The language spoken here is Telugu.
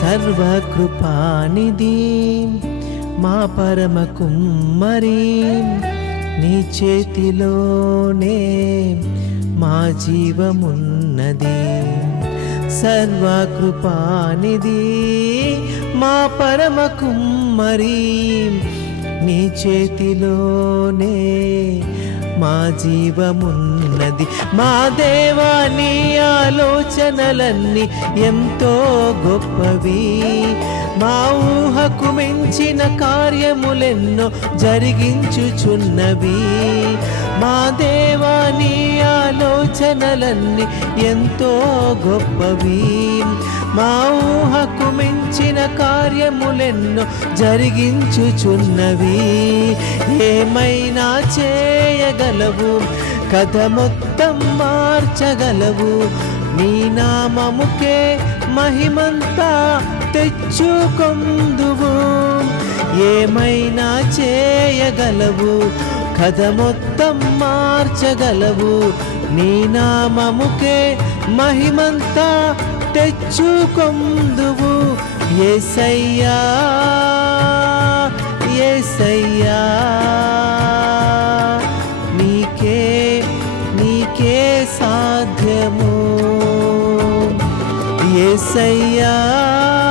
సర్వకృపానిధి మా పరమ కుమ్మరి, నీ చేతిలోనే మా జీవమున్నది. సర్వకృపానిధి మా పరమ కుమ్మరి, నీ చేతిలోనే మా జీవమున్నది. మా దేవా నీ ఆలోచనలన్నీ ఎంతో గొప్పవి, మా ఊహకు మించిన కార్యములెన్నో జరిగించుచున్నవి. మా దేవా నీ ఆలోచనలన్నీ ఎంతో గొప్పవి, మా ఊహకు మించిన కార్యములెన్నో జరిగించుచున్నవి. ఏమైనా చేయగలవు, కథ మొత్తం మార్చగలవు, నీ నామముకే మహిమంతా తెచ్చుకొందువు. ఏమైనా చేయగలవు, కథ మొత్తం మార్చగలవు, నీ నామముకే మహిమంతా తెచ్చుకొందువు. యేసయ్యా యేసయ్యా, నీకే సాధ్యము. యేసయ్యా